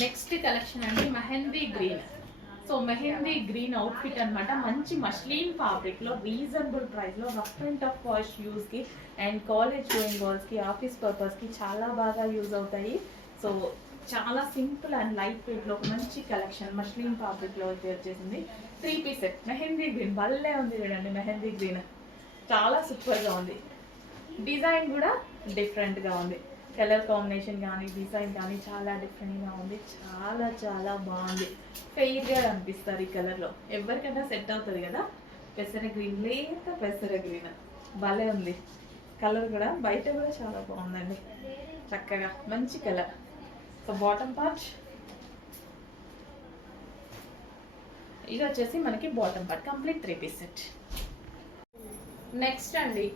Next collection అండి mehndi green. So mehndi green outfit అనమాట. మంచి మష్లీన్ ఫ్యాబ్రిక్ లో రీజనబుల్ ప్రైస్ లో rough and tough wash use కి అండ్ కాలేజ్ గోయింగ్ గర్ల్స్ కి ఆఫీస్ పర్పస్ కి చాలా బాగా యూజ్ అవుతాయి. సో చాలా సింపుల్ అండ్ లైట్ వెయిట్ లో మంచి కలెక్షన్ మష్లీన్ ఫ్యాబ్రిక్ లో అయితే వచ్చేసింది. 3 పీస్ సెట్ మెహందీ గ్రీన్ భలే ఉంది చూడండి. మెహందీ గ్రీన్ చాలా సూపర్ గా ఉంది. డిజైన్ కూడా డిఫరెంట్ గా ఉంది. కలర్ కాంబినేషన్ కానీ డిజైన్ కానీ చాలా డిఫరెంట్గా ఉంది. చాలా చాలా బాగుంది. ఫెయిర్గా అనిపిస్తారు ఈ కలర్లో. ఎవరికైనా సెట్ అవుతుంది కదా. పెసర గ్రీన్ లేత పెసర గ్రీన్ భలే ఉంది. కలర్ కూడా బయట కూడా చాలా బాగుందండి. చక్కగా మంచి కలర్. సో బాటమ్ పార్ట్ ఇది వచ్చేసి మనకి bottom part complete 3 piece set. Next అండి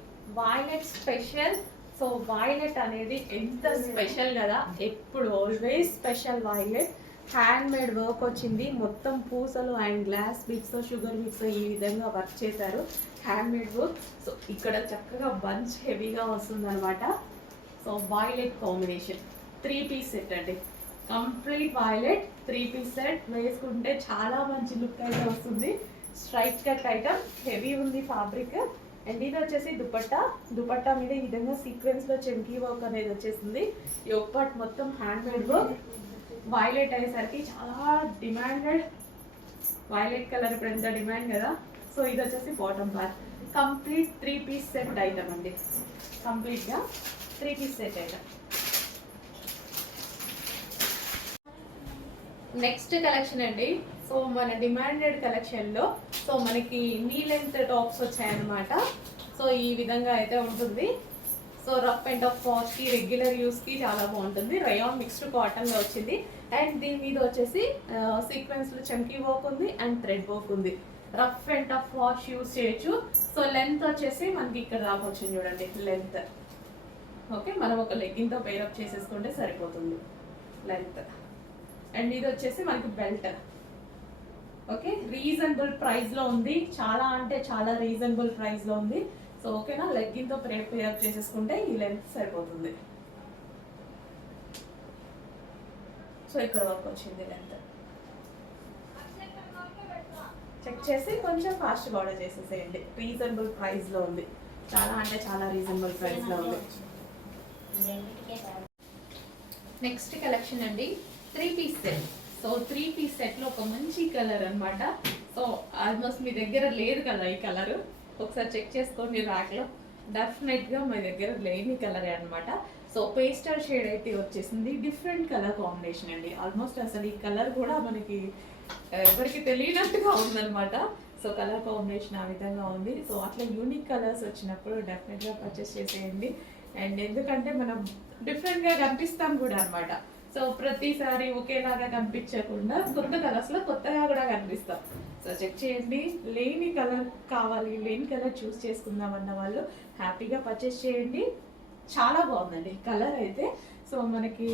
వైలెట్ స్పెషల్. సో వైలెట్ అనేది ఎంత స్పెషల్ కదా, ఎప్పుడు always special. Violet hand made work వచ్చింది. మొత్తం పూసలు and glass beads sugar beads ఈ విధంగా వర్క్ చేశారు. Hand made work. సో ఇక్కడ చక్కగా బంచ్ హెవీగా వస్తుంది అనమాట. So violet combination 3 piece set అండి. కంప్లీట్ వైలెట్ 3 పీస్ సెట్ వేసుకుంటే చాలా మంచి లుక్ అయితే వస్తుంది. స్ట్రైట్ కట్ ఐటమ్ హెవీ ఉంది ఫ్యాబ్రిక్. అండ్ ఇది వచ్చేసి దుపట్టా మీద ఈ విధంగా సీక్వెన్స్ లో చెంకీ వర్క్ అనేది వచ్చేసింది. ఈ ఒక్కటి మొత్తం హ్యాండ్ మేడ్ వర్క్. వైలెట్ అయ్యేసరికి చాలా డిమాండెడ్. వైలెట్ కలర్ ఇప్పుడు ఎంత డిమాండ్ కదా. సో ఇది వచ్చేసి bottom part complete 3 piece set item అండి. కంప్లీట్ గా 3 piece set item. Next collection అండి. సో మన డిమాండెడ్ కలెక్షన్ లో సో మనకి నీ లెంత్ టాప్స్ వచ్చాయన్నమాట. సో ఈ విధంగా అయితే ఉంటుంది. So rough and tough wash కి రెగ్యులర్ యూస్ కి చాలా బాగుంటుంది. రయాన్ మిక్స్డ్ కాటన్ లో వచ్చింది. అండ్ దీని మీద వచ్చేసి సీక్వెన్స్ లో చమ్కీ వర్క్ ఉంది అండ్ థ్రెడ్ వర్క్ ఉంది. Rough and tough wash use చేయొచ్చు. సో లెంత్ వచ్చేసి మనకి ఇక్కడ దాకా వచ్చింది చూడండి లెంత్. ఓకే, మనం ఒక లెగ్గింగ్ తో పేరప్ చేసేసుకుంటే సరిపోతుంది లెంత్. అండ్ ఇది వచ్చేసి మనకి బెల్ట్. ఓకే, రీజనబుల్ ప్రైస్ లో ఉంది. చాలా అంటే చాలా రీజనబుల్ ప్రైస్ లో ఉంది. సో ఓకేనా, లెగ్గింగ్ తో పేరప్ చేసేసుకుంటే ఈ లెంత్ సరిపోతుంది. సో ఇక్కడ వరకు వచ్చింది లెంత్. చెక్ చేసి కొంచెం ఫాస్ట్ గా ఆర్డర్ చేసేసేయండి. రీజనబుల్ ప్రైస్ లో ఉంది. చాలా అంటే చాలా రీజనబుల్ ప్రైస్ లో ఉంది. నెక్స్ట్ కలెక్షన్ అండి 3 piece set. So 3 piece set లో ఒక మంచి కలర్ అనమాట. సో ఆల్మోస్ట్ మీ దగ్గర లేదు కదా ఈ కలర్, ఒకసారి చెక్ చేసుకోండి ర్యాక్ లో. డెఫినెట్ గా మీ దగ్గర లేని కలరే అనమాట. సో పేస్టల్ షేడ్ అయితే వచ్చేసింది. డిఫరెంట్ కలర్ కాంబినేషన్ అండి. ఆల్మోస్ట్ అసలు ఈ కలర్ కూడా మనకి ఎవరికి తెలియనట్టుగా ఉందన్నమాట. సో కలర్ కాంబినేషన్ ఆ విధంగా ఉంది. సో అట్లా యూనిక్ కలర్స్ వచ్చినప్పుడు డెఫినెట్ గా పర్చేస్ చేసేయండి. అండ్ ఎందుకంటే మనం డిఫరెంట్ గా కనిపిస్తాం కూడా అనమాట. సో ప్రతిసారి ఒకేలాగా కనిపించకుండా కొత్త కలర్స్ లో కొత్తగా కూడా కనిపిస్తాం. సో చెక్ చేయండి. లేని కలర్ కావాలి, లేని కలర్ చూస్ చేసుకుందాం అన్న వాళ్ళు హ్యాపీగా పర్చేస్ చేయండి. చాలా బాగుందండి కలర్ అయితే. సో మనకి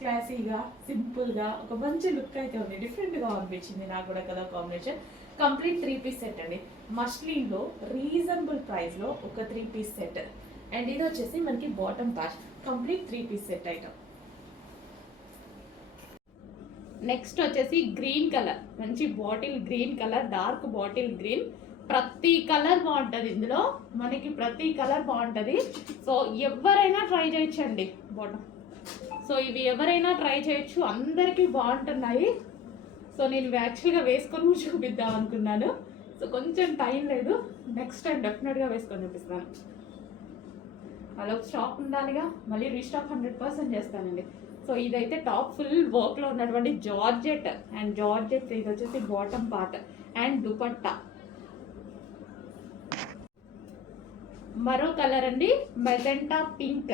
క్లాసీగా సింపుల్గా ఒక మంచి లుక్ అయితే ఉంది. డిఫరెంట్గా అనిపించింది నాకు కూడా colour combination. Complete 3 piece set అండి. మష్లీన్లో రీజనబుల్ ప్రైస్లో ఒక 3 పీస్ సెట్. అండ్ ఇది వచ్చేసి మనకి bottom part complete 3 piece set item. Next వచ్చేసి గ్రీన్ కలర్, మంచి bottle green colour, dark bottle green. ప్రతి కలర్ బాగుంటుంది ఇందులో, మనకి ప్రతి కలర్ బాగుంటుంది. సో ఎవరైనా ట్రై చేయొచ్చండి బాటమ్. సో ఇవి ఎవరైనా ట్రై చేయొచ్చు, అందరికీ బాగుంటున్నాయి. సో నేను యాక్చువల్గా వేసుకొని చూపిద్దాం అనుకున్నాను. సో కొంచెం టైం లేదు, నెక్స్ట్ టైం డెఫినెట్గా వేసుకొని చూపిస్తాను. అలా స్టాక్ ఉండాలిగా, మళ్ళీ రీస్టాక్ 100% చేస్తానండి. సో ఇదైతే టాప్ ఫుల్ వర్క్లో ఉన్నటువంటి జార్జెట్. అండ్ జార్జెట్ ఇది వచ్చేసి బాటమ్ పార్ట్ అండ్ దుపట్టా. మరో కలర్ అండి మెజెంటా పింక్.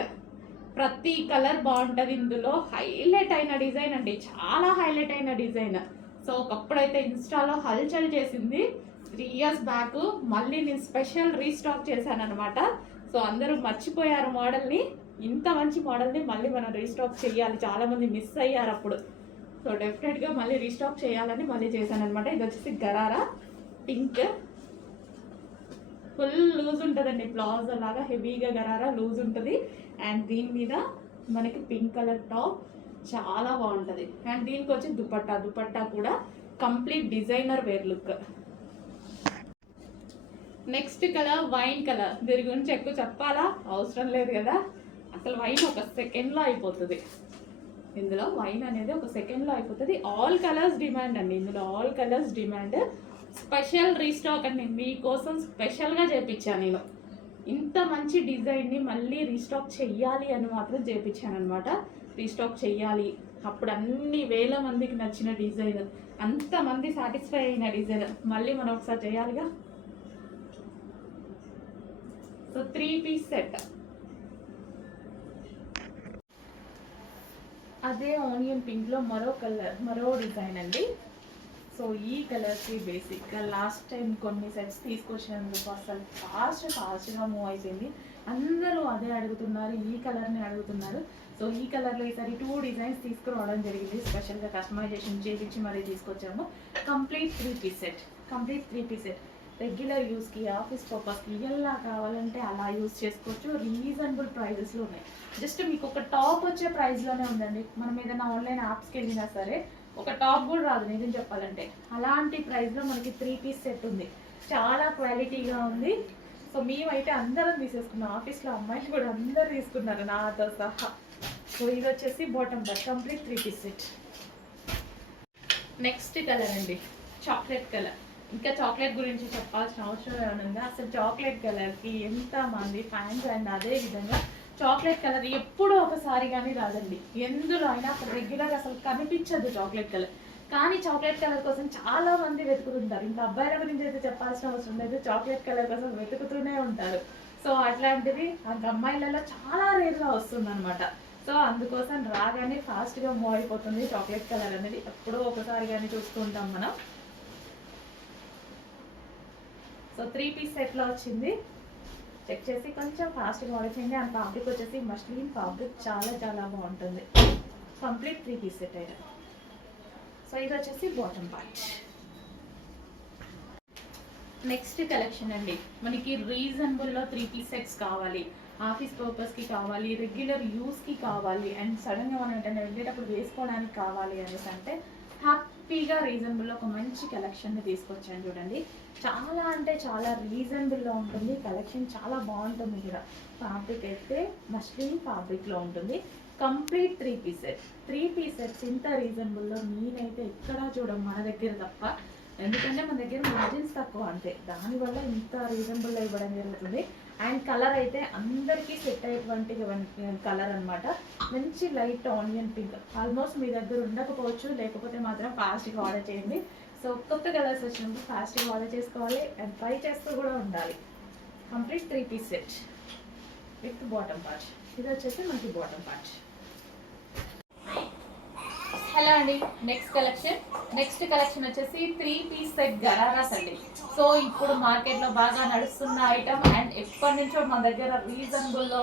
ప్రతి కలర్ బాగుంటుంది ఇందులో. హైలైట్ అయిన డిజైన్ అండి, చాలా హైలైట్ అయిన డిజైన్. సో ఒకప్పుడైతే ఇన్స్టాలో హల్చల్ చేసింది. 3 years బ్యాక్ మళ్ళీ నేను స్పెషల్ రీస్టాక్ చేశాను అనమాట. సో అందరూ మర్చిపోయారు మోడల్ని. ఇంత మంచి మోడల్ని మళ్ళీ మనం రీస్టాక్ చేయాలి, చాలామంది మిస్ అయ్యారు అప్పుడు. సో డెఫినెట్గా మళ్ళీ రీస్టాక్ చేయాలని మళ్ళీ చేశాను అనమాట. ఇది వచ్చేసి గరారా పింక్. ఫుల్ లూజ్ ఉంటుందండి, ప్లాజో లాగా హెవీగా గరారా లూజ్ ఉంటుంది. అండ్ దీని మీద మనకి పింక్ కలర్ టాప్ చాలా బాగుంటుంది. అండ్ దీనికి వచ్చి దుపట్టా కూడా complete designer wear look. Next colour wine colour. దీని గురించి ఎక్కువ చెప్పాలా అవసరం లేదు కదా, అసలు వైన్ ఒక సెకండ్లో అయిపోతుంది. ఇందులో వైన్ అనేది ఒక సెకండ్లో అయిపోతుంది. ఆల్ కలర్స్ డిమాండ్ అండి, ఇందులో all colours demand. Special restock అండి, మీకోసం స్పెషల్గా చేయించాను నేను. ఇంత మంచి డిజైన్ని మళ్ళీ రీస్టాక్ చెయ్యాలి అని మాత్రం చేయించాను అనమాట. రీస్టాక్ చెయ్యాలి, అప్పుడు అన్ని వేల మందికి నచ్చిన డిజైన్, అంతమంది సాటిస్ఫై అయిన డిజైన్ మళ్ళీ మనం ఒకసారి చేయాలిగా. So 3 piece set. అదే ఆనియన్ పింక్లో మరో కలర్, మరో డిజైన్ అండి. సో ఈ కలర్కి బేసిక్గా లాస్ట్ టైం కొన్ని సెట్స్ తీసుకొచ్చినందుకు అసలు ఫాస్ట్గా మూవ్ అయిపోయింది. అందరూ అదే అడుగుతున్నారు, ఈ కలర్ని అడుగుతున్నారు. సో ఈ కలర్లో ఈసారి 2 డిజైన్స్ తీసుకురావడం జరిగింది. స్పెషల్గా కస్టమైజేషన్ చేయించి మరీ తీసుకొచ్చాము. Complete 3 piece set. రెగ్యులర్ యూస్కి, ఆఫీస్ పర్పస్కి ఎలా కావాలంటే అలా యూస్ చేసుకోవచ్చు. రీజనబుల్ ప్రైజెస్లో ఉన్నాయి. జస్ట్ మీకు ఒక టాప్ వచ్చే ప్రైస్లోనే ఉందండి. మనం ఏదైనా ఆన్లైన్ యాప్స్కి వెళ్ళినా సరే ఒక టాప్ కూడా రాదు నిజం చెప్పాలంటే. అలాంటి ప్రైస్లో మనకి 3 పీస్ సెట్ ఉంది. చాలా క్వాలిటీగా ఉంది. సో మేమైతే అందరం తీసేసుకున్నాం, ఆఫీస్లో అమ్మాయిలు కూడా అందరూ తీసుకున్నారు నాతో సహా. సో ఇది వచ్చేసి bottom part complete 3 piece set. Next colour అండి చాక్లెట్ కలర్. ఇంకా చాక్లెట్ గురించి చెప్పాల్సిన అవసరం ఏమైనా ఉందా? అసలు చాక్లెట్ కలర్కి ఎంతమంది ఫ్యాన్స్. అండ్ అదే విధంగా చాక్లెట్ కలర్ ఎప్పుడూ ఒకసారి కానీ రాదండి, ఎందులో అయినా అసలు రెగ్యులర్ అసలు కనిపించదు చాక్లెట్ కలర్. కానీ చాక్లెట్ కలర్ కోసం చాలా మంది వెతుకుతుంటారు. ఇంకా అబ్బాయిల గురించి అయితే చెప్పాల్సిన అవసరం లేదు, చాక్లెట్ కలర్ కోసం వెతుకుతూనే ఉంటారు. సో అట్లాంటిది అంత అమ్మాయిలలో చాలా రేర్గా వస్తుంది అనమాట. సో అందుకోసం రాగానే ఫాస్ట్గా మూవ్ అయిపోతుంది చాక్లెట్ కలర్ అనేది. ఎప్పుడో ఒకసారి కానీ చూస్తూ ఉంటాం మనం. సో 3 పీస్ సెట్లో వచ్చింది. చెక్ చేసి కొంచెం ఫాస్ట్గా ఆర్డర్ చేయండి. అండ్ ఫ్యాబ్రిక్ వచ్చేసి మస్లిన్ ఫ్యాబ్రిక్, చాలా చాలా బాగుంటుంది. కంప్లీట్ 3 పీస్ సెట్ అయితే. సో ఇది వచ్చేసి బాటమ్ పార్ట్. నెక్స్ట్ కలెక్షన్ అండి, మనకి రీజనబుల్లో 3 పీస్ సెట్స్ కావాలి, ఆఫీస్ పర్పస్కి కావాలి, రెగ్యులర్ యూస్కి కావాలి, అండ్ సడన్గా మనం ఏంటంటే వెళ్ళేటప్పుడు వేసుకోవడానికి కావాలి అనేసి అంటే హ్యాపీగా రీజనబుల్లో ఒక మంచి కలెక్షన్ని తీసుకొచ్చాను చూడండి. చాలా అంటే చాలా రీజనబుల్లో ఉంటుంది కలెక్షన్, చాలా బాగుంటుంది కూడా. ఫ్యాబ్రిక్ అయితే మస్లిన్ ఫ్యాబ్రిక్లో ఉంటుంది. కంప్లీట్ 3 పీస్ సెట్స్ ఇంత రీజనబుల్లో నేనైతే ఎక్కడా చూడం మన దగ్గర తప్ప. ఎందుకంటే మన దగ్గర మార్జిన్స్ తక్కువ అంతే, దానివల్ల ఇంత రీజనబుల్లో ఇవ్వడం జరుగుతుంది. అండ్ కలర్ అయితే అందరికీ సెట్ అయ్యేటువంటి కలర్ అనమాట. మంచి లైట్ ఆనియన్ పింక్. ఆల్మోస్ట్ మీ దగ్గర ఉండకపోవచ్చు, లేకపోతే మాత్రం ఫాస్ట్గా ఆర్డర్ చేయండి. సో కొత్త కలర్స్ వచ్చినప్పుడు ఫాస్ట్గా ఆర్డర్ చేసుకోవాలి అండ్ ట్రై చేస్తూ కూడా ఉండాలి. Complete 3 piece set with bottom part. ఇది వచ్చేసి మనకి బాటమ్ పార్ట్. హలో అండి, నెక్స్ట్ కలెక్షన్ వచ్చేసి 3 పీస్ సెట్ గరారాస్ అండి. సో ఇప్పుడు మార్కెట్లో బాగా నడుస్తున్న ఐటమ్ అండ్ ఎప్పటి నుంచో మన దగ్గర రీజనబుల్లో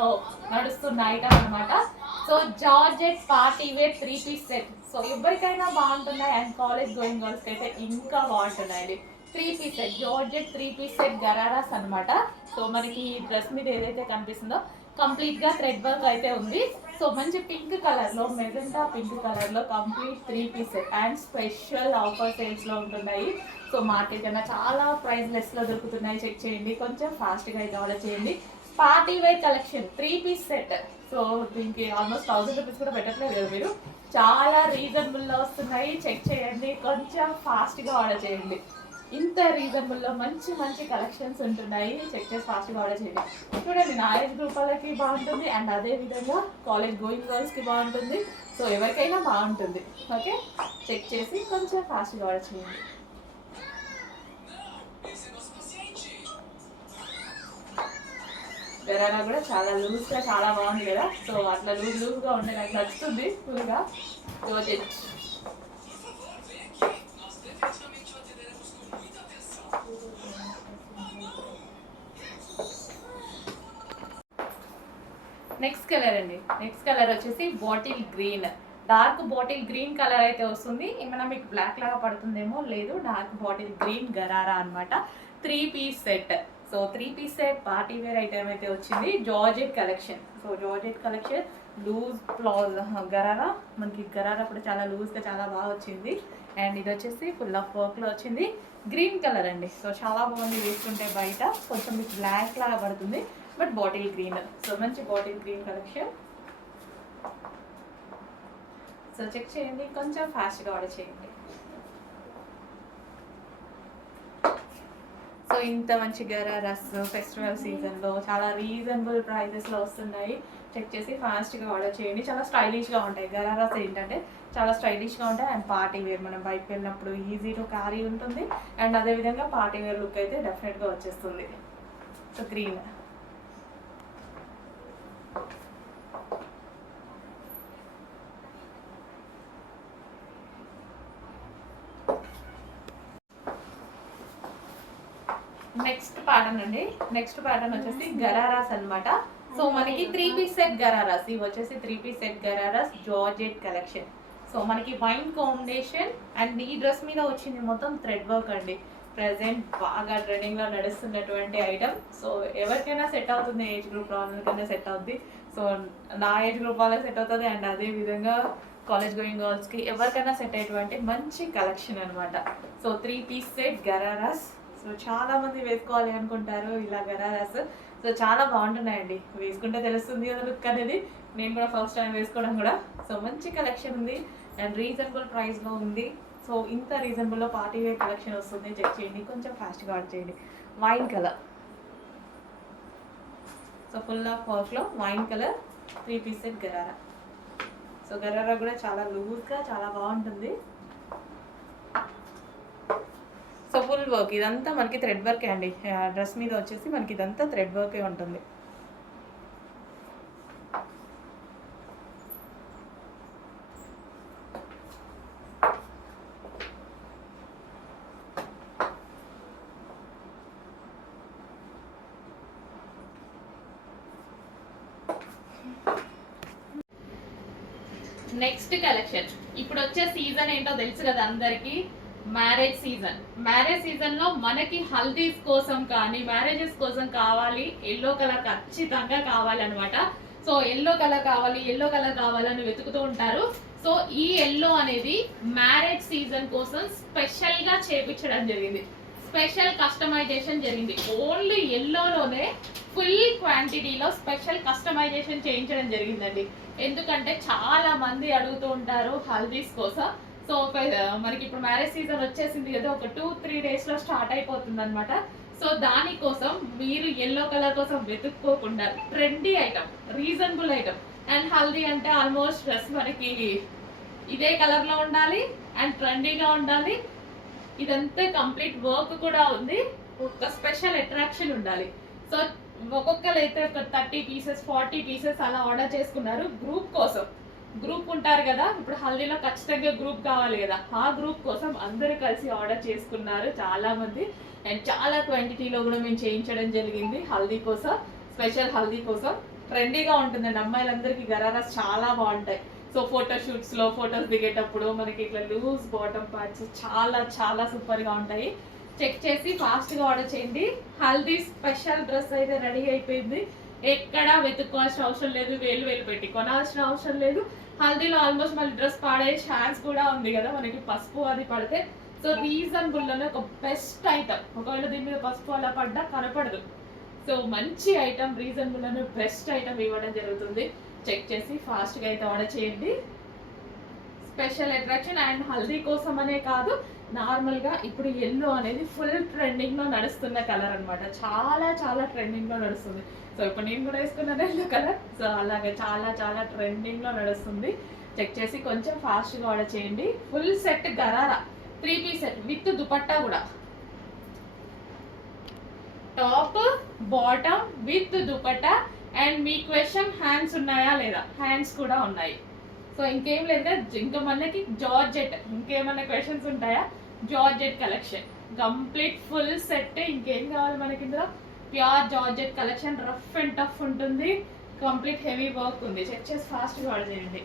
నడుస్తున్న ఐటమ్ అనమాట. So georgette party wear 3 piece set. So ఎవరికైనా బాగుంటున్నాయి అండ్ కాలేజ్ గోయింగ్ గర్ల్స్కి అయితే ఇంకా బాగుంటున్నాయండి. 3 piece set georgette 3 piece set ghararas అనమాట. సో మనకి డ్రెస్ మీద ఏదైతే కనిపిస్తుందో కంప్లీట్గా థ్రెడ్ వర్క్ అయితే ఉంది. సో మంచి పింక్ కలర్లో, మెజెంటా పింక్ కలర్లో complete 3 piece set and special offer సేల్స్లో ఉంటున్నాయి. సో మార్కెట్ కన్నా చాలా ప్రైస్ లెస్లో దొరుకుతున్నాయి. చెక్ చేయండి, కొంచెం ఫాస్ట్గా అయితే ఆర్డర్ చేయండి. Party wear collection 3 piece set. So దీనికి ఆల్మోస్ట్ 1000 రూపీస్ కూడా పెట్టట్లేదు కదా మీరు, చాలా రీజనబుల్లో వస్తున్నాయి. చెక్ చేయండి, కొంచెం ఫాస్ట్గా ఆర్డర్ చేయండి. ఇంత రీజనబుల్లో మంచి మంచి కలెక్షన్స్ ఉంటున్నాయి. చెక్ చేసి ఫాస్ట్గా ఆర్డర్ చేయండి. చూడండి, నా ఏజ్ గ్రూప్ వాళ్ళకి బాగుంటుంది అండ్ అదేవిధంగా కాలేజ్ గోయింగ్ గర్ల్స్కి బాగుంటుంది. సో ఎవరికైనా బాగుంటుంది. ఓకే, చెక్ చేసి కొంచెం ఫాస్ట్గా ఆర్డర్ చేయండి. గరారా కూడా చాలా లూజ్గా చాలా బాగుంది కదా. సో అట్లా లూజ్గా ఉండే నాకు నచ్చుతుంది ఫుల్గా. జార్జెట్ నెక్స్ట్ కలర్ అండి. నెక్స్ట్ కలర్ వచ్చేసి bottle green, dark bottle green colour అయితే వస్తుంది. ఏమైనా మీకు బ్లాక్ లాగా పడుతుందేమో, లేదు, డార్క్ బాటిల్ గ్రీన్ గరారా అనమాట. 3 piece set. So 3 piece set party wear item అయితే వచ్చింది. Georgette collection. So georgette collection loose blouse gharara, మనకి గరారా కూడా చాలా లూజ్గా చాలా బాగా వచ్చింది. అండ్ ఇది వచ్చేసి ఫుల్ ఆఫ్ వర్క్లో వచ్చింది, గ్రీన్ కలర్ అండి. సో చాలా బాగుంది వేసుకుంటే. బయట కొంచెం మీకు బ్లాక్ లాగా పడుతుంది, బట్ బాటిల్ గ్రీన్. సో మంచి bottle green collection. So check చేయండి, కొంచెం ఫాస్ట్గా ఆర్డర్ చేయండి. సో ఇంత మంచి గరారాస్ ఫెస్టివల్ సీజన్లో చాలా రీజనబుల్ ప్రైజెస్లో వస్తున్నాయి. చెక్ చేసి ఫాస్ట్గా ఆర్డర్ చేయండి. చాలా స్టైలిష్గా ఉంటాయి. గరారాస్ ఏంటంటే చాలా స్టైలిష్గా ఉంటాయి అండ్ పార్టీ వేర్, మనం బయటకు వెళ్ళినప్పుడు ఈజీ టు క్యారీ ఉంటుంది. అండ్ అదేవిధంగా పార్టీ వేర్ లుక్ అయితే డెఫినెట్గా వచ్చేస్తుంది. So green. నెక్స్ట్ ప్యాటర్న్ అండి. నెక్స్ట్ ప్యాటర్న్ వచ్చేసి గరారాస్ అన్నమాట. సో మనకి 3 పీస్ సెట్ గరారాస్. ఇవి వచ్చేసి 3 piece set ghararas georgette collection. So మనకి వైన్ కాంబినేషన్ అండ్ ఈ డ్రెస్ మీద వచ్చింది మొత్తం థ్రెడ్ వర్క్ అండి. ప్రెసెంట్ బాగా ట్రెండింగ్లో నడుస్తున్నటువంటి ఐటమ్. సో ఎవరికైనా సెట్ అవుతుంది, ఏజ్ గ్రూప్ వాళ్ళకైనా సెట్ అవుతుంది. సో నా ఏజ్ గ్రూప్ వాళ్ళకి సెట్ అవుతుంది అండ్ అదే విధంగా కాలేజ్ గోయింగ్ గర్ల్స్కి ఎవరికైనా సెట్ అయ్యేటువంటి మంచి కలెక్షన్ అనమాట. So 3 piece set ghararas. So చాలా మంది వేసుకోవాలి అనుకుంటారు ఇలా గరారాస్. సో చాలా బాగుంటున్నాయండి, వేసుకుంటే తెలుస్తుంది కదా లుక్ అనేది. నేను కూడా ఫస్ట్ టైం వేసుకోవడం కూడా. సో మంచి కలెక్షన్ ఉంది అండ్ రీజనబుల్ ప్రైస్లో ఉంది. సో ఇంత రీజనబుల్లో పార్టీ వేర్ కలెక్షన్ వస్తుంది. చెక్ చేయండి, కొంచెం ఫాస్ట్గా ఆర్డర్ చేయండి. Wine colour. So full of వర్క్లో wine colour 3 piece set gharara. So gharara కూడా చాలా లూజ్గా చాలా బాగుంటుంది. సో ఫుల్ వర్క్ ఇదంతా మనకి థ్రెడ్ వర్కే అండి. డ్రెస్ మీద వచ్చేసి మనకి ఇదంతా థ్రెడ్ వర్కే ఉంటుంది. Next collection. ఇప్పుడు వచ్చే సీజన్ ఏంటో తెలుసు కదా అందరికి, మ్యారేజ్ సీజన్. మ్యారేజ్ సీజన్ లో మనకి హల్దీస్ కోసం కానీ మ్యారేజెస్ కోసం కావాలి ఎల్లో కలర్, ఖచ్చితంగా కావాలన్నమాట. సో ఎల్లో కలర్ కావాలి, ఎల్లో కలర్ కావాలని వెతుకుతూ ఉంటారు. సో ఈ ఎల్లో అనేది మ్యారేజ్ సీజన్ కోసం స్పెషల్ గా చేపించడం జరిగింది. స్పెషల్ కస్టమైజేషన్ జరిగింది. ఓన్లీ ఎల్లోలోనే ఫుల్ క్వాంటిటీలో స్పెషల్ కస్టమైజేషన్ చేయించడం జరిగిందండి. ఎందుకంటే చాలా మంది అడుగుతూ ఉంటారు హల్దీస్ కోసం. సో మనకి ఇప్పుడు మ్యారేజ్ సీజన్ వచ్చేసింది కదా, ఒక 2-3 డేస్లో స్టార్ట్ అయిపోతుంది అనమాట. సో దానికోసం మీరు ఎల్లో కలర్ కోసం వెతుక్కోకుండా trendy item, reasonable item. And haldi అంటే ఆల్మోస్ట్ డ్రెస్ మనకి ఇదే కలర్లో ఉండాలి అండ్ ట్రెండీగా ఉండాలి. ఇదంతా కంప్లీట్ వర్క్ కూడా ఉంది, ఒక స్పెషల్ అట్రాక్షన్ ఉండాలి. సో ఒక్కొక్కరు అయితే ఒక 30 పీసెస్ 40 పీసెస్ అలా ఆర్డర్ చేసుకున్నారు గ్రూప్ కోసం. గ్రూప్ ఉంటారు కదా, ఇప్పుడు హల్దీలో ఖచ్చితంగా గ్రూప్ కావాలి కదా, ఆ గ్రూప్ కోసం అందరూ కలిసి ఆర్డర్ చేసుకున్నారు చాలా మంది. అండ్ చాలా క్వాంటిటీలో కూడా మేము చేయించడం జరిగింది హల్దీ కోసం, స్పెషల్ హల్దీ కోసం. ట్రెండీగా ఉంటుందండి, అమ్మాయిలందరికీ గరారాస్ చాలా బాగుంటాయి. సో ఫోటోషూట్స్లో ఫొటోస్ దిగేటప్పుడు మనకి ఇట్లా లూజ్ బాటమ్ ప్యాచ్ చాలా చాలా సూపర్గా ఉంటాయి. చెక్ చేసి ఫాస్ట్గా ఆర్డర్ చేయండి. హల్దీ స్పెషల్ డ్రెస్ అయితే రెడీ అయిపోయింది. ఎక్కడా వెతుక్కోవాల్సిన అవసరం లేదు, వేలు పెట్టి కొనాల్సిన అవసరం లేదు. హల్దీలో ఆల్మోస్ట్ మళ్ళీ డ్రెస్ పాడే ఛాన్స్ కూడా ఉంది కదా మనకి, పసుపు అది పడితే. సో రీజనబుల్లోనే ఒక బెస్ట్ ఐటమ్. ఒకవేళ దీని మీద పసుపు అలా పడ్డా కనపడదు. సో మంచి ఐటమ్, రీజనబుల్లోనే బెస్ట్ ఐటమ్ ఇవ్వడం జరుగుతుంది. చెక్ చేసి ఫాస్ట్గా అయితే ఆర్డర్ చేయండి. స్పెషల్ అట్రాక్షన్ అండ్ హల్దీ కోసం అనే కాదు, నార్మల్గా ఇప్పుడు ఎల్లో అనేది ఫుల్ ట్రెండింగ్లో నడుస్తున్న కలర్ అనమాట. చాలా చాలా ట్రెండింగ్లో నడుస్తుంది. సో ఇప్పుడు నేను కూడా వేసుకున్నాను ఎల్లో కలర్. సో అలాగే చాలా చాలా ట్రెండింగ్లో నడుస్తుంది. చెక్ చేసి కొంచెం ఫాస్ట్గా ఆర్డర్ చేయండి. Full set gharara 3 piece set with dupatta కూడా, top bottom with dupatta. And మీ క్వశ్చన్ హ్యాండ్స్ ఉన్నాయా లేదా, హ్యాండ్స్ కూడా ఉన్నాయి. సో ఇంకేం లేదా, ఇంకా మనకి జార్జెట్, ఇంకేమన్నా క్వశ్చన్స్ ఉంటాయా? Georgette collection complete full set. ఇంకేం కావాలి మనకి ఇందులో? Pure georgette collection, rough and tough ఉంటుంది, కంప్లీట్ హెవీ వర్క్ ఉంది. చెక్ చేసి ఫాస్ట్గా ఆర్డర్ చేయండి.